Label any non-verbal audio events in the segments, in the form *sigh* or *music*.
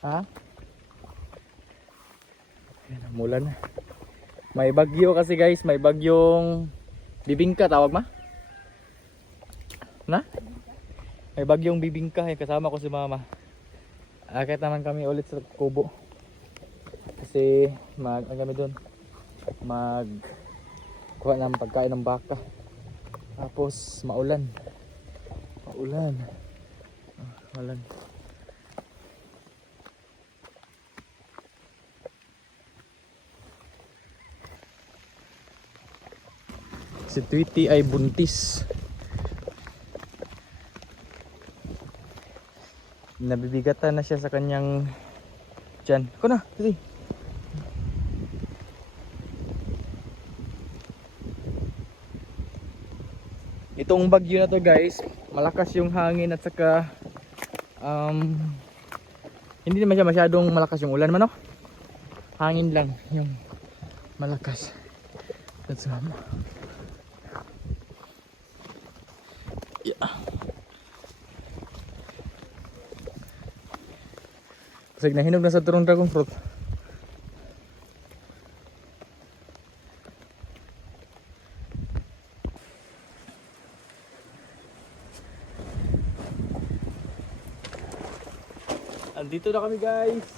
Ha? Ayan, mulan na. May bagyo kasi guys, may bagyong bibingka tawag ma? Na? May bagyong bibingka eh, kasama ko si mama. Akit naman kami ulit sa kubo. Kasi mag ang kami doon. Mag kuha ng pagkain ng baka. Tapos maulan. Maulan. Ah, Maulan. Si Tweety ay buntis. Nabibigatan na siya sa kanyang tiyan. Ko na, Tweety. Itong bagyo na to guys, malakas yung hangin at saka um, hindi naman siya masyadong malakas yung ulan man no? Hangin lang yung malakas. That's mama. Yeah. Kasi nahinog na sa turong dragon fruit. Andito na kami guys.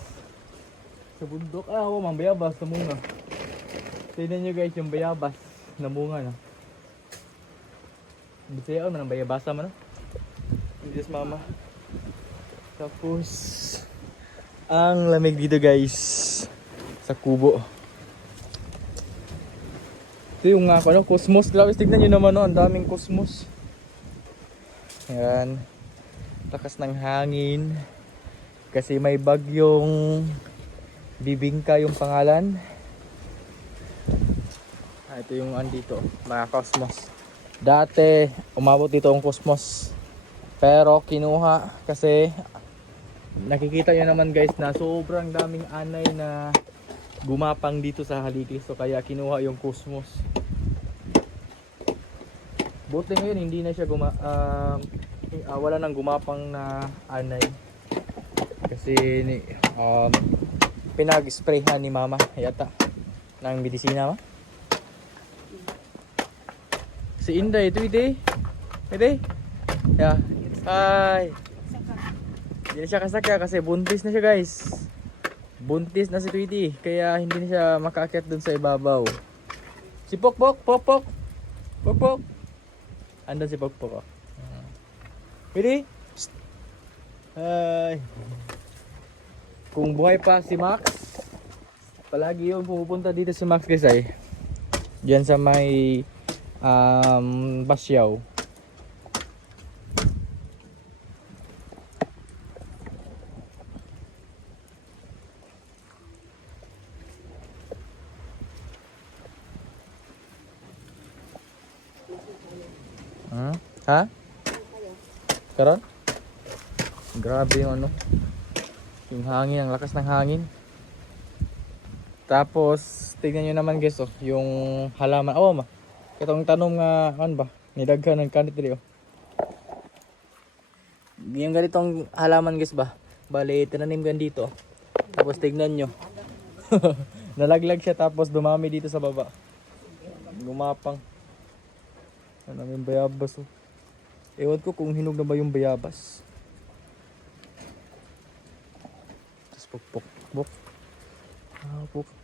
Sa bundok. Ah, oh, mga bayabas na munga. Tignan nyo guys yung bayabas na munga na. Bisaya man ang bayabasa man. no? Yes mama. Tapos ang lamig dito guys sa kubo. Ito yung nga ano, cosmos. Grabe, tignan nyo naman no, ang daming cosmos. Ayan. Lakas ng hangin. Kasi may bagyong bibingka yung pangalan. Ah, ito yung andito, mga cosmos. Dati, umabot dito ang cosmos. Pero kinuha kasi nakikita nyo naman guys na sobrang daming anay na gumapang dito sa haligi. So kaya kinuha yung cosmos. Buti ngayon hindi na siya guma um, ah, wala nang gumapang na anay. Kasi um, pinag-sprayhan ni mama yata ng medisina ma. Si Inday, ito ite. Ite. Yeah. Hi. Hindi na siya kasakya kasi buntis na siya guys. Buntis na si Tweety. Kaya hindi na siya makaakyat dun sa ibabaw. Si Pok Pok, Pok Pok. Pok Pok. Andun si Pok Pok. Oh. Psst. Hi. Kung buhay pa si Max, palagi yung pumupunta dito si Max guys ay. Diyan sa may um, Basyaw. Ha? Ha? Karon? Grabe yung ano. Yung hangin, ang lakas ng hangin. Tapos, tignan nyo naman guys, oh, yung halaman. Oh, ma. Itong tanong nga, ano ba? Nidaghan ng kanit dito. oh. Yung ganitong halaman guys ba? Bali, tinanim gan dito. Tapos tignan nyo. *laughs* Nalaglag siya tapos dumami dito sa baba. Gumapang. Ano yung bayabas oh. Ewan ko kung hinog na ba yung bayabas. Tapos pok pok. Ah, pok.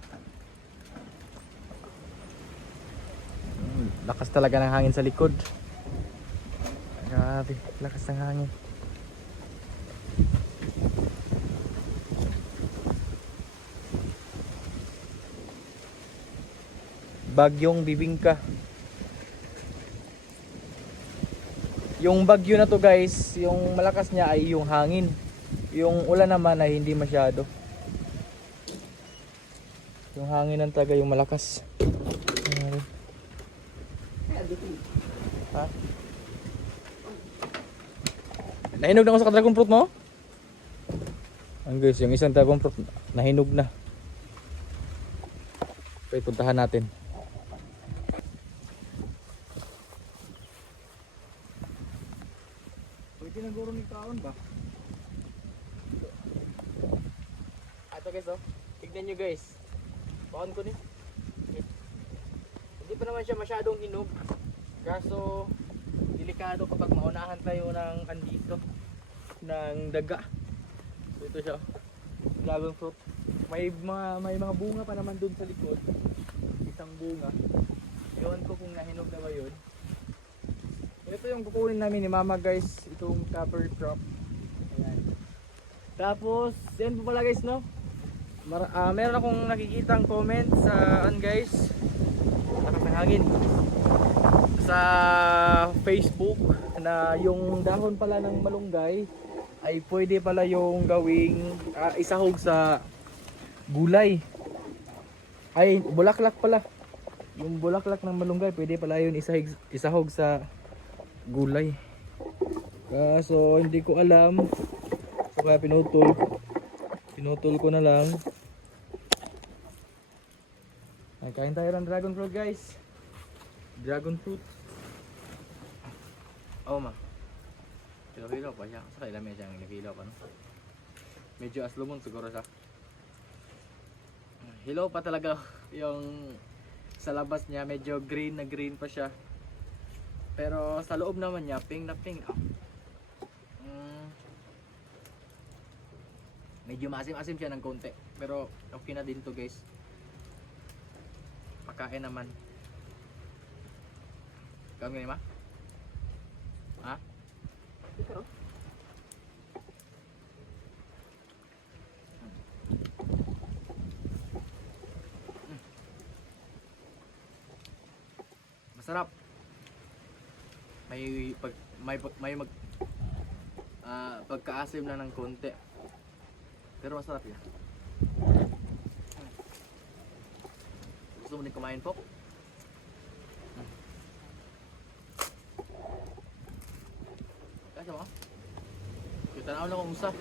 Lakas talaga ng hangin sa likod. Grabe, lakas ng hangin. Bagyong bibingka. Yung bagyo na to guys, yung malakas niya ay yung hangin. Yung ulan naman ay hindi masyado. Yung hangin ng taga yung malakas. Ayan. Ha? Nahinog na ako sa dragon fruit mo? Ang guys, yung isang dragon fruit nahinog na. Okay, puntahan natin. Pwede na guro ni kaon ba? Ito guys oh. Tignan nyo guys. Bakon ko ni. Hindi pa naman siya masyadong hinog. Kaso delikado kapag maunahan tayo ng andito ng daga. Ito siya. Dragon fruit. May mga may mga bunga pa naman doon sa likod. Isang bunga. Ewan ko kung nahinog na ba yun. Ito yung kukunin namin ni Mama guys, itong cover crop. Ayan. Tapos, yan po pala guys no. Mar ah, meron akong nakikitang comment sa an guys. Lakas ng hangin. Sa Facebook na yung dahon pala ng malunggay ay pwede pala yung gawing ah, isahog sa gulay. Ay, bulaklak pala. Yung bulaklak ng malunggay, pwede pala yun isahig, isahog sa gulay. Kaso hindi ko alam. So kaya pinutol. Pinutol ko na lang. Ay, kain tayo ng dragon fruit guys. Dragon fruit. Oh ma. Kilo-kilo pa siya. Sa kailan siya ang kilo pa no? Medyo aslumon siguro siya. Hilaw pa talaga *laughs* yung sa labas niya medyo green na green pa siya. Pero sa loob naman niya pink na pink. Ah. Mm. Medyo maasim-asim siya ng konti. Pero okay na din to guys. Pakain naman. Gawin ganyan ma? Masarap. May pag may may mag ah pagkaasim lang ng konti. Pero masarap yan. Gusto mo din kumain po? Kasi mo? Kita na kung usa.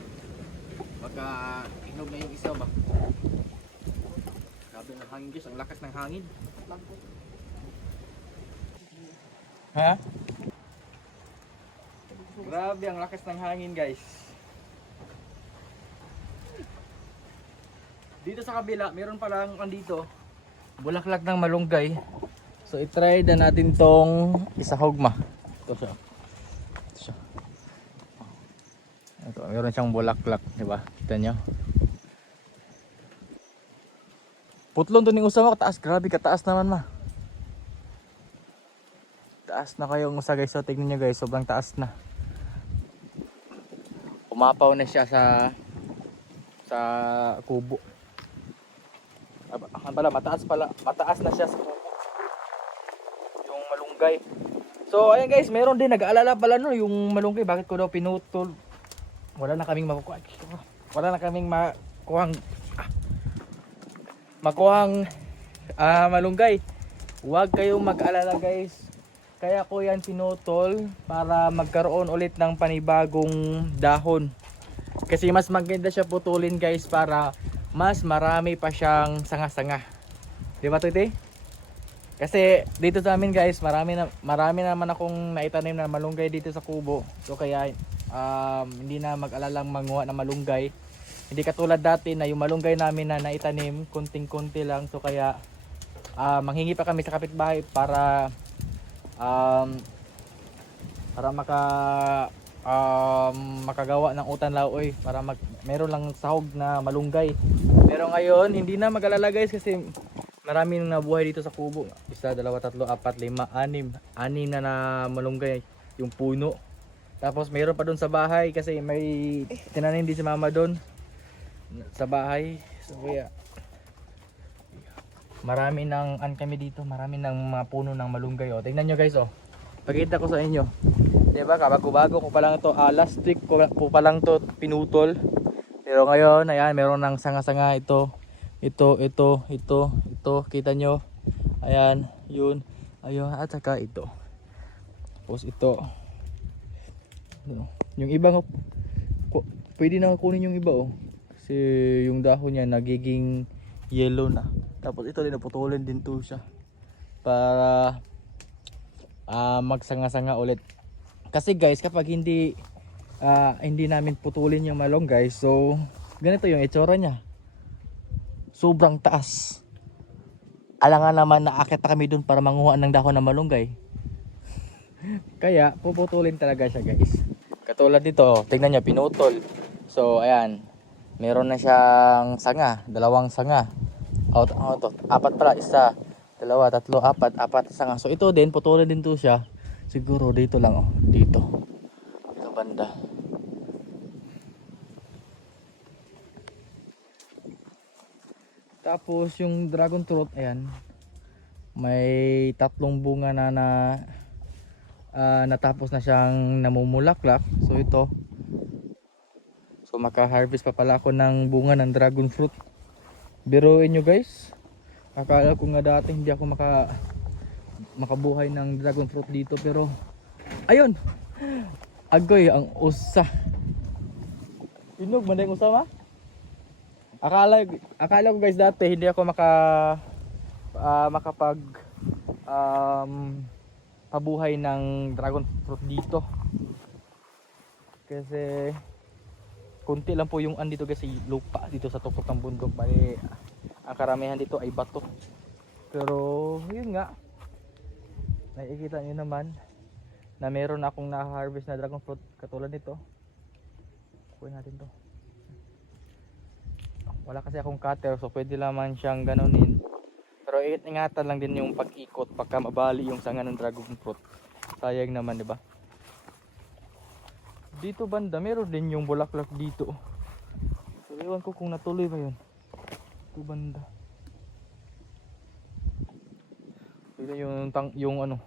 Baka hinog na yung isa ba? Grabe ng hangin guys, ang lakas ng hangin. Ha? Grabe ang lakas ng hangin guys. Dito sa kabila, meron palang andito bulaklak ng malunggay. So i-try na natin tong isahog ma. Ito siya. Ito siya. Ito, meron siyang bulaklak, di ba? Kita nyo. Putlon to ning usa mo kataas, grabe kataas naman ma. Taas na kayong usa guys. So tignan nyo guys, sobrang taas na. Umapaw na siya sa sa kubo. Ah, pala, mataas pala. Mataas na siya sa kubo. Yung malunggay. So ayan guys, meron din nag-aalala pala no yung malunggay. Bakit ko daw pinutol? Wala na kaming makukuha. Wala na kaming makuhang ah, makuhang ah, malunggay. Huwag kayong mag-alala guys. Kaya ko yan pinutol para magkaroon ulit ng panibagong dahon. Kasi mas maganda siya putulin guys para mas marami pa siyang sanga-sanga. Di ba Tuti? Kasi dito sa amin guys, marami na marami naman akong naitanim na malunggay dito sa kubo. So kaya um, hindi na mag-alalang manguha ng malunggay. Hindi katulad dati na yung malunggay namin na naitanim, kunting-kunti lang. So kaya ah, manghingi pa kami sa kapitbahay para um, para maka um, makagawa ng utan laoy para mag meron lang sahog na malunggay pero ngayon hindi na mag-alala guys kasi marami nang nabuhay dito sa kubo isa, dalawa, tatlo, apat, lima, anim anim na na malunggay yung puno tapos meron pa doon sa bahay kasi may tinanim din si mama doon sa bahay. So kaya marami nang an kami dito marami nang mga puno ng malunggay. Oh tingnan nyo guys oh pakita ko sa inyo. Di ba kabago-bago ko pa lang to ah, last week ko, ko pa lang to pinutol. Pero ngayon ayan meron ng sanga-sanga. Ito ito ito ito ito. Kita nyo? Ayan yun. Ayun at saka ito. Tapos ito Ano, yung iba nga pwede na kunin yung iba oh kasi yung dahon niya nagiging yellow na tapos ito din naputulin din to siya para ah magsanga-sanga ulit kasi guys kapag hindi ah, hindi namin putulin yung malong guys so ganito yung itsura niya sobrang taas. Alangan naman naakit na kami dun para manguha ng dahon ng malunggay. *laughs* Kaya puputulin talaga siya guys. Katulad nito, tingnan niyo pinutol. So ayan, meron na siyang sanga, dalawang sanga. Out, out, out. Apat pala, isa, dalawa, tatlo, apat, apat sanga. So ito din, putulin din to siya. Siguro dito lang oh, dito. Dito banda. Tapos yung dragon fruit, ayan. May tatlong bunga na na ah, natapos na siyang namumulaklak. So ito. So maka-harvest pa pala ako ng bunga ng dragon fruit. Biruin nyo guys. Akala ko nga dati hindi ako maka makabuhay ng dragon fruit dito pero ayun. Agoy ang usa. Inog man yung usa ma? Akala akala ko guys dati hindi ako maka ah, makapag um, pabuhay ng dragon fruit dito. Kasi kunti lang po yung andito kasi lupa dito sa tuktok ng bundok. Bali ang karamihan dito ay bato. Pero yun nga. Nakikita niyo naman na meron akong na-harvest na dragon fruit katulad nito. Kunin natin to wala kasi akong cutter so pwede naman siyang ganunin pero ingatan lang din yung pag-ikot pagka mabali yung sanga ng dragon fruit. Sayang naman di ba? Dito banda meron din yung bulaklak dito. So ewan ko kung natuloy ba yun. Dito banda. Ito yung tang yung ano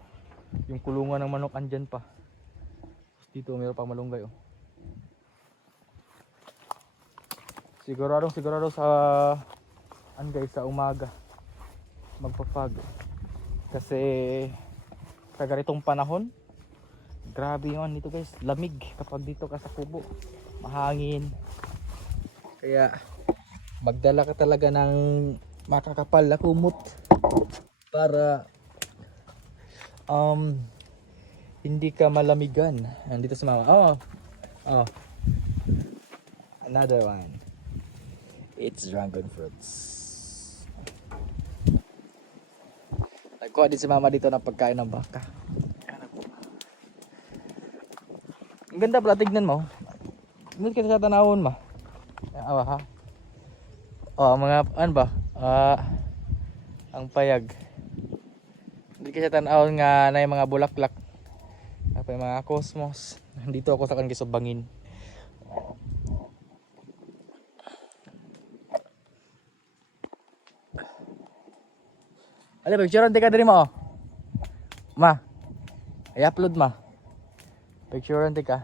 yung kulungan ng manok andyan pa. Dito meron pang malunggay oh. Siguradong sigurado sa an guys sa umaga magpapag. Kasi sa ganitong panahon grabe yun. Dito guys lamig. Kapag dito ka sa kubo mahangin. Kaya magdala ka talaga ng makakapal na kumot para um hindi ka malamigan. Andito sa mama. Oh oh. Another one. It's dragon fruits. Nagkuha din si mama dito ng pagkain ng baka. Ang ganda pala, tignan mo. Hindi kita sa tanawon ma. Awa ha. Oh, mga, ano ba? Ah, ang payag. Hindi kasi tanawon nga na yung mga bulaklak. Yung mga cosmos. Nandito ako sa kanila bangin. Ano, picture on ka diri mo. oh. Ma. I-upload ma. Picture on ka.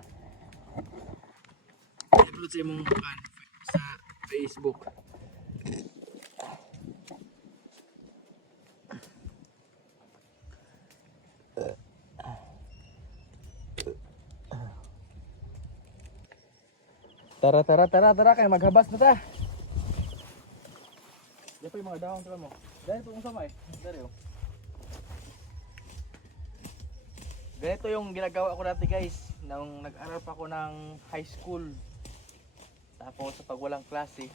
I-upload sa imong kan sa Facebook. Tara, tara, tara, tara, kaya maghabas na ta. Po mga dahon tara mo. Dahil ito sa may. Dari. Ganito yung ginagawa ko dati guys. Nung nag-aral pa ako ng high school. Tapos sa pag walang klase,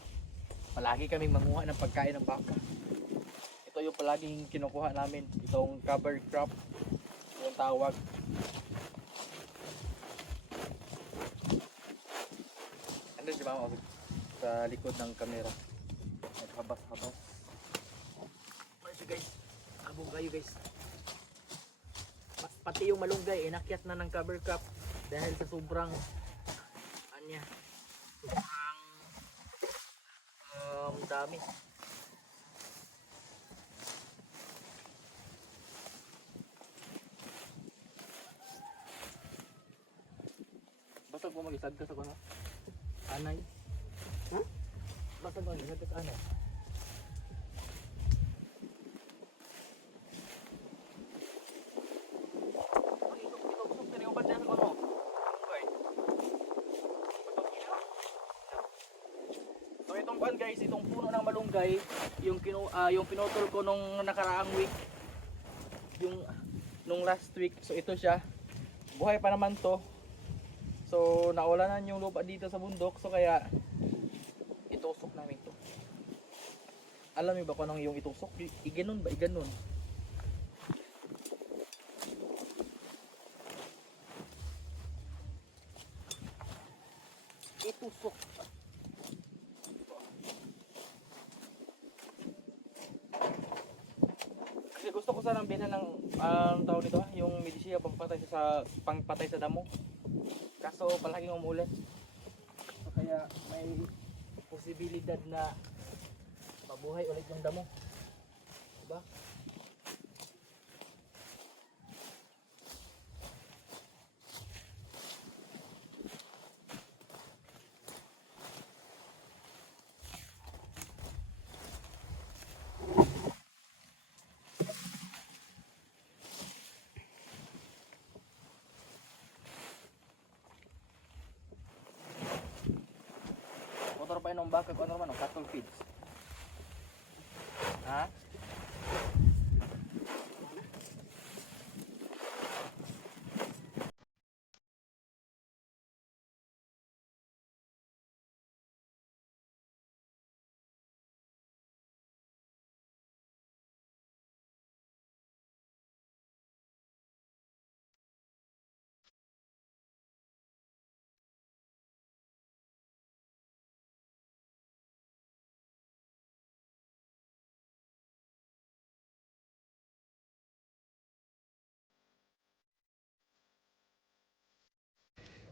palagi kaming manguha ng pagkain ng baka. Ito yung palaging kinukuha namin. Itong cover crop. Yung tawag. Andun si mama sa likod ng kamera. Naghabas-habas. Guys? Abong kayo guys. Pa- Pati yung malunggay, inakyat na ng cover cup dahil sa sobrang anya, sobrang um, dami. Basta ko mag-isag ka sa kono. Anay. Ha? Basta ko mag-isag ka sa anay. So itong kuan guys, itong puno malunggay, yung kinu ah, yung pinutol ko nung nakaraang week, yung nung last week. So ito siya. Buhay pa naman to. So naulanan yung lupa dito sa bundok, so kaya itusok namin to. alam niyo ba kung anong yung itusok? Iganon ba? Iganon. Itusok. Kasi gusto ko sanang bilhan ng ah, anong tawag nito ah, yung medisya pangpatay sa pangpatay sa damo. Kaso palaging umulan. So, kaya may posibilidad na mabuhay ulit yung damo. Pa yun ang baka kung ano ang cattle feeds. Ha?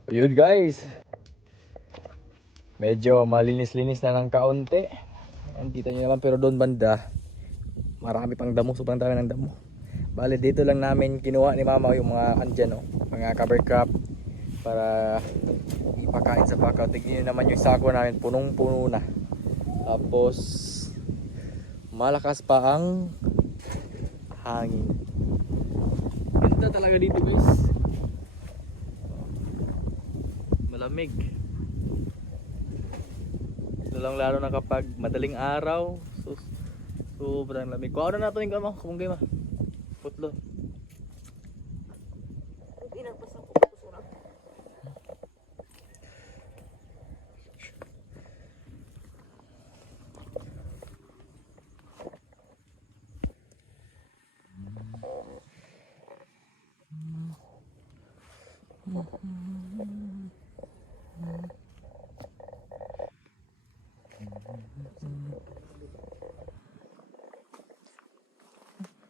Yun guys. Medyo malinis-linis na ng kaunti. Ayan, kita nyo naman pero doon banda. Marami pang damo, sobrang dami ng damo. Bale dito lang namin kinuha ni mama yung mga andyan oh, mga cover crop para ipakain sa baka. Tignan nyo naman yung sako namin, punong-puno na. Tapos malakas pa ang hangin. Ganda talaga dito guys. Malamig. Lalang lalo na kapag madaling araw. So, sobrang lamig. Kuha na natin yung gama. Kumungay ma. Putlo.